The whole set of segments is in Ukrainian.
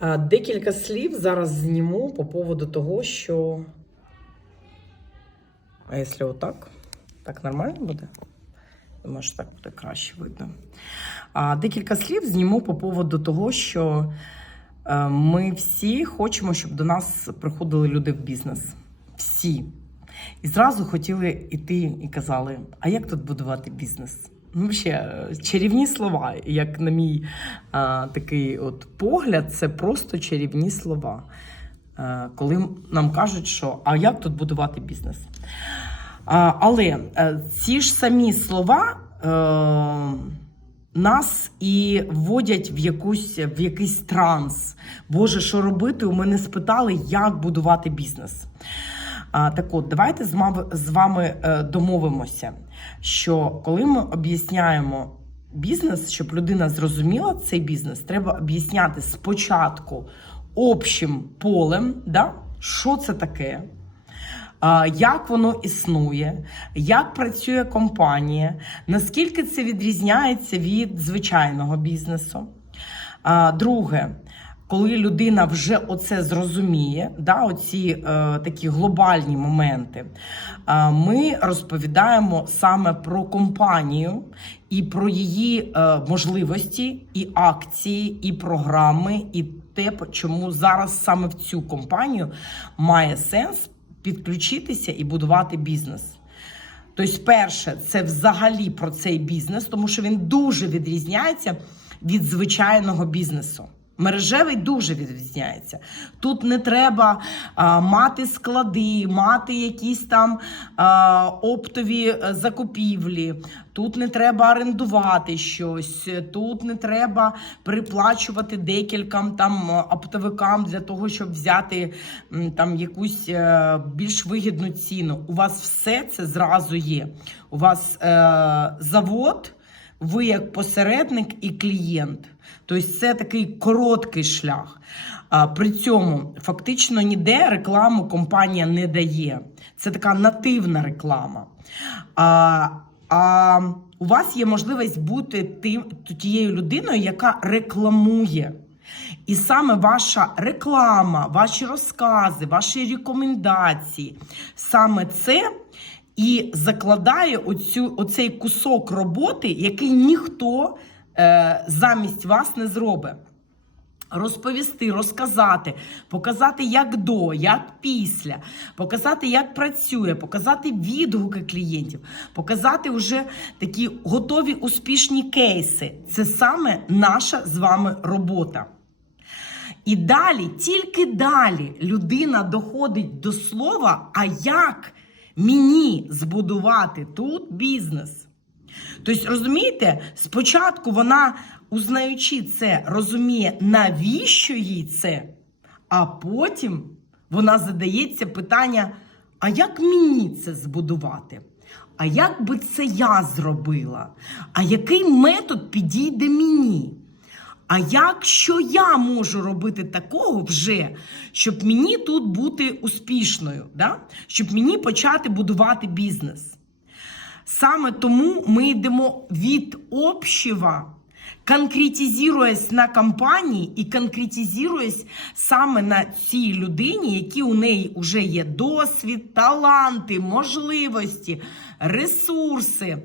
Е, Декілька слів зараз зніму по поводу того, що. А якщо отак? Так нормально буде? Думаю, що так буде краще видно. А, Декілька слів зніму по поводу того, що е, ми всі хочемо, щоб до нас приходили люди в бізнес. Всі. І зразу хотіли йти і казали: а як тут будувати бізнес? Ну, ще е, чарівні слова, як на мій а, такий от погляд, це просто чарівні слова. Е, коли нам кажуть, що а як тут будувати бізнес? А, але е, ці ж самі слова е, нас і вводять в, якусь, в якийсь транс. Боже, що робити? У мене спитали, як будувати бізнес. Так от, давайте з вами е, домовимося, що коли ми об'ясняємо бізнес, щоб людина зрозуміла цей бізнес, треба об'ясняти спочатку общим полем, да? що це таке, як воно існує, як працює компанія, наскільки це відрізняється від звичайного бізнесу. Друге, коли людина вже оце зрозуміє, да, оці е, такі глобальні моменти, е, ми розповідаємо саме про компанію і про її е, можливості, і акції, і програми, і те, чому зараз саме в цю компанію має сенс підключитися і будувати бізнес. Тобто, перше, це взагалі про цей бізнес, тому що він дуже відрізняється від звичайного бізнесу. Мережевий дуже відрізняється. Тут не треба а, мати склади, мати якісь там а, оптові е, закупівлі. Тут не треба орендувати щось, тут не треба приплачувати декільком там е, оптовикам для того, щоб взяти там якусь е, більш вигідну ціну. У вас все це зразу є. У вас е, завод, ви як посередник і клієнт. Тобто це такий короткий шлях. При цьому фактично ніде рекламу компанія не дає. Це така нативна реклама. А, а у вас є можливість бути тим, тією людиною, яка рекламує. І саме ваша реклама, ваші розкази, ваші рекомендації, саме це і закладає оцю, оцей кусок роботи, який ніхто е, замість вас не зробить. Розповісти, розказати, показати, як до, як після, показати, як працює, показати відгуки клієнтів, показати вже такі готові успішні кейси. Це саме наша з вами робота. І далі, тільки далі людина доходить до слова, а як мені збудувати тут бізнес? Тобто, розумієте, спочатку вона, узнаючи це, розуміє, навіщо їй це, а потім вона задається питання: а як мені це збудувати? А як би це я зробила? А який метод підійде мені? А як що я можу робити такого вже, щоб мені тут бути успішною, да? щоб мені почати будувати бізнес? Саме тому ми йдемо від общего, конкретизуясь на компанії і конкретизуясь саме на цій людині, які у неї вже є досвід, таланти, можливості, ресурси.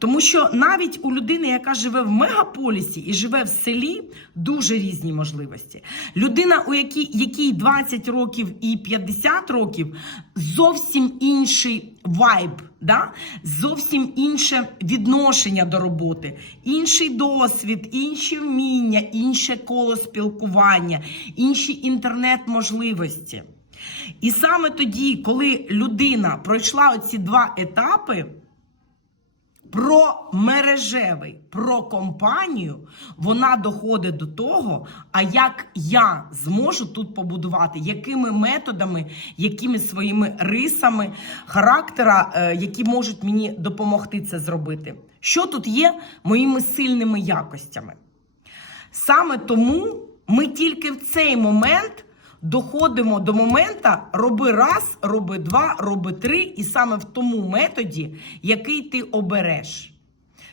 Тому що навіть у людини, яка живе в мегаполісі і живе в селі, дуже різні можливості. Людина, у якій, якій 20 років і 50 років, зовсім інший вайб, да? зовсім інше відношення до роботи, інший досвід, інші вміння, інше коло спілкування, інші інтернет-можливості. І саме тоді, коли людина пройшла оці два етапи. Про мережевий, про компанію, вона доходить до того, а як я зможу тут побудувати, якими методами, якими своїми рисами характера, е, які можуть мені допомогти це зробити. Що тут є моїми сильними якостями? Саме тому ми тільки в цей момент доходимо до момента роби раз, роби два, роби три, і саме в тому методі, який ти обереш.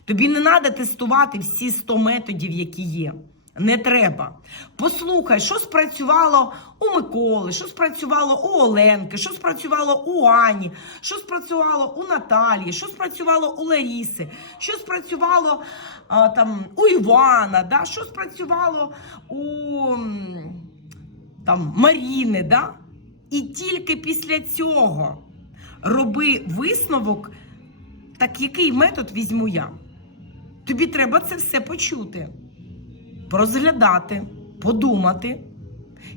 Тобі не треба тестувати всі 100 методів, які є. Не треба. Послухай, що спрацювало у Миколи, що спрацювало у Оленки, що спрацювало у Ані, що спрацювало у Наталії, що спрацювало у Ларіси, що спрацювало а, там, у Івана, да? що спрацювало у там, Маріни. Да? І тільки після цього роби висновок, так який метод візьму я. Тобі треба це все почути, розглядати, подумати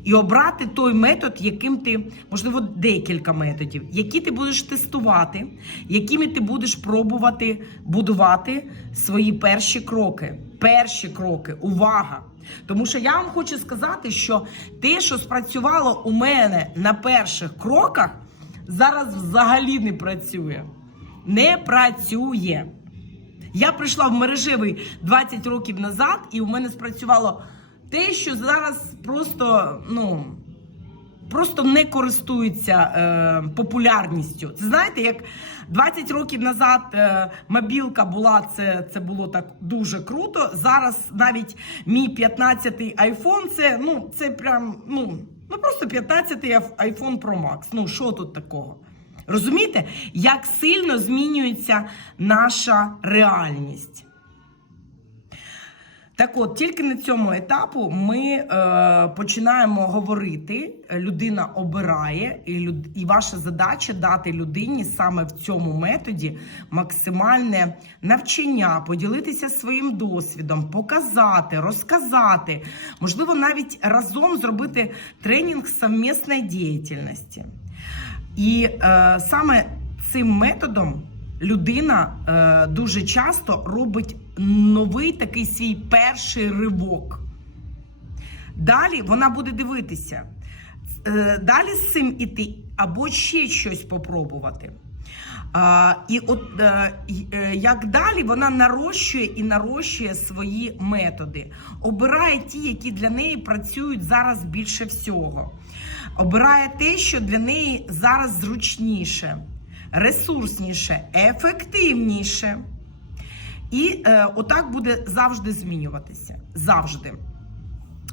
і обрати той метод, яким ти, можливо, декілька методів, які ти будеш тестувати, якими ти будеш пробувати будувати свої перші кроки. Перші кроки, увага! Тому що я вам хочу сказати, що те, що спрацювало у мене на перших кроках, зараз взагалі не працює. Не працює. Я прийшла в мережевий 20 років назад, і у мене спрацювало те, що зараз просто, ну, просто не користується е, популярністю. Це знаєте, як 20 років назад е, мобілка була, це, це було так дуже круто. Зараз навіть мій 15-й айфон, це, ну, це прям, ну, ну просто 15-й iPhone Pro Max. Ну, що тут такого? Розумієте, як сильно змінюється наша реальність? Так от, тільки на цьому етапу ми е, починаємо говорити. Людина обирає, і, люд, і ваша задача дати людині саме в цьому методі максимальне навчання, поділитися своїм досвідом, показати, розказати, можливо, навіть разом зробити тренінг совмісної діяльності. І е, саме цим методом людина е, дуже часто робить новий такий свій перший ривок. Далі вона буде дивитися. Е, далі з цим іти, або ще щось попробувати. А, і от е, й- е, як далі вона нарощує і нарощує свої методи, обирає ті, які для неї працюють зараз більше всього. Обирає те, що для неї зараз зручніше, ресурсніше, ефективніше. І е, отак буде завжди змінюватися. Завжди.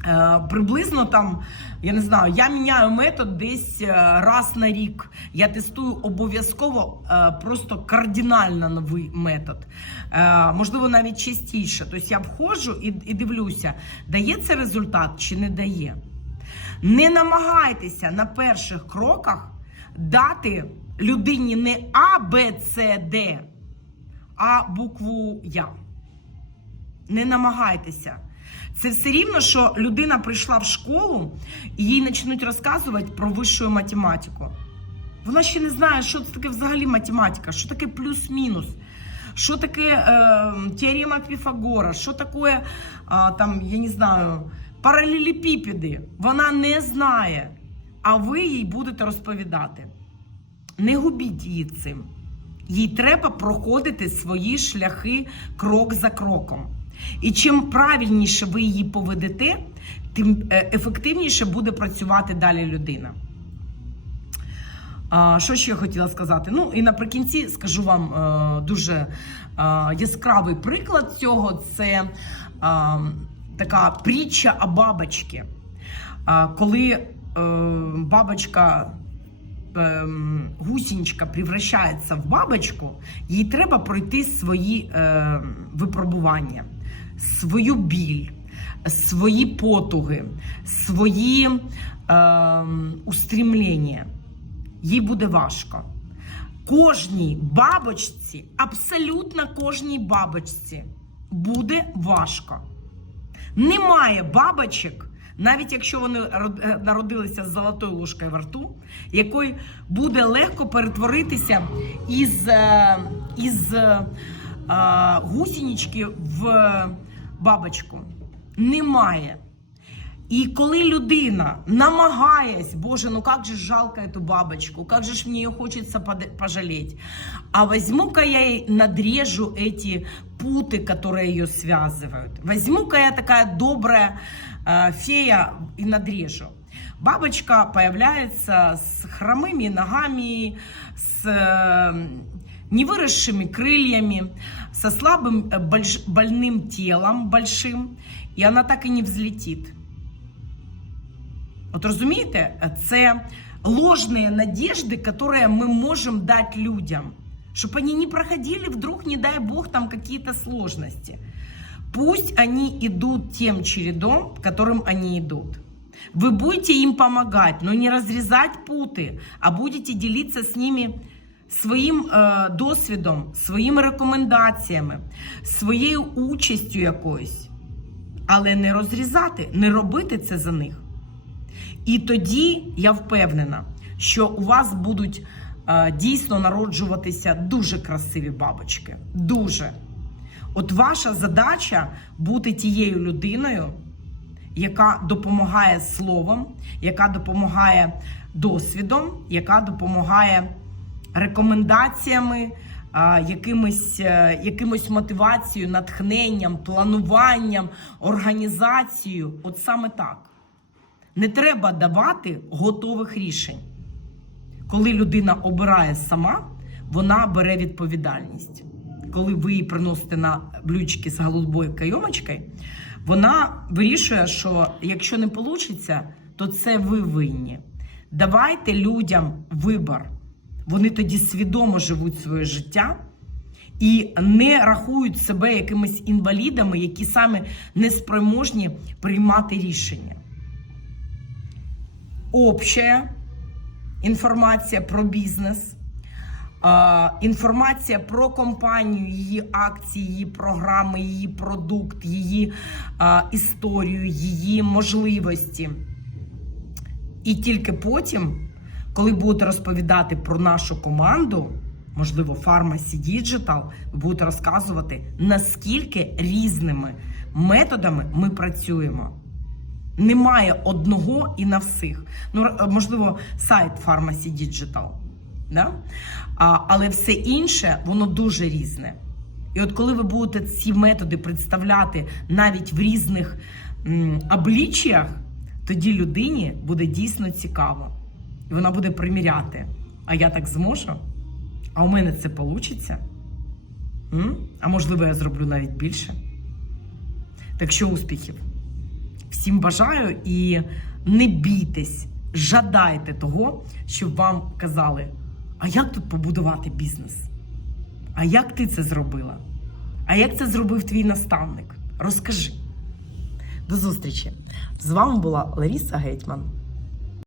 Е, приблизно там, я не знаю, я міняю метод десь е, раз на рік. Я тестую обов'язково е, просто кардинально новий метод. Е, можливо, навіть частіше. Тобто я входжу і, і дивлюся, дає це результат чи не дає. Не намагайтеся на перших кроках дати людині не А, Б, С, Д, а букву Я. Не намагайтеся. Це все рівно, що людина прийшла в школу і їй почнуть розказувати про вищу математику. Вона ще не знає, що це таке взагалі математика, що таке плюс-мінус, що таке е, теорема Піфагора, що таке, е, там, я не знаю, паралелепіпеди. Вона не знає, а ви їй будете розповідати. Не губіть її цим. Їй треба проходити свої шляхи крок за кроком. І чим правильніше ви її поведете, тим е, ефективніше буде працювати далі людина. Що ще я хотіла сказати? Ну і наприкінці скажу вам е, дуже е, яскравий приклад цього це така притча о бабочці. Коли бабочка ем, гусеничка превращається в бабочку, їй треба пройти свої е, випробування, свою біль, свої потуги, свої е, устремлення. Їй буде важко. Кожній бабочці, абсолютно кожній бабочці буде важко. Немає бабочок, навіть якщо вони е, народилися з золотою ложкою во рту, якої буде легко перетворитися із, е, із е, гусенички в бабочку. Немає. І коли людина намагаясь, боже, ну как же жалко эту бабочку, как же ж мне ее хочется пожалеть. А возьму-ка я ей надрежу эти путы, которые ее связывают. Возьму-ка я такая добрая э, фея и надрежу. Бабочка появляется с хромыми ногами, с э, невыросшими крыльями, со слабым э, больш- больным телом большим. і вона так і не взлетить. От розумієте, це ложные надежды, которые мы можем дать людям, чтобы они не проходили вдруг, не дай бог, там какие-то сложности. Пусть они идут тем чередом, которым они идут. Вы будете им помогать, но не разрезать путы, а будете делиться з ними своїм е, досвідом, своїми рекомендаціями, своєю участю якоюсь. Але не розрізати, не робити це за них. І тоді я впевнена, що у вас будуть е, дійсно народжуватися дуже красиві бабочки. Дуже. От ваша задача бути тією людиною, яка допомагає словом, яка допомагає досвідом, яка допомагає рекомендаціями, якимось, е, якимось мотивацією, натхненням, плануванням, організацією. От саме так. Не треба давати готових рішень. Коли людина обирає сама, вона бере відповідальність. Коли ви їй приносите на блючки з голубою кайомочкою, вона вирішує, що якщо не вийде, то це ви винні. Давайте людям вибір. Вони тоді свідомо живуть своє життя і не рахують себе якимись інвалідами, які саме не спроможні приймати рішення. Общая інформація про бізнес, інформація про компанію, її акції, її програми, її продукт, її історію, її можливості. І тільки потім, коли будете розповідати про нашу команду, можливо, Pharmacy Digital, ви будете розказувати, наскільки різними методами ми працюємо. Немає одного і на всіх. Ну, можливо, сайт Pharmacy Digital. Да? А, але все інше, воно дуже різне. І от коли ви будете ці методи представляти навіть в різних м, обличчях, тоді людині буде дійсно цікаво. І вона буде приміряти. А я так зможу? А у мене це вийде? А можливо, я зроблю навіть більше. Так що успіхів! Всім бажаю і не бійтесь, жадайте того, щоб вам казали, а як тут побудувати бізнес? А як ти це зробила? А як це зробив твій наставник? Розкажи. До зустрічі! З вами була Ларіса Гетьман.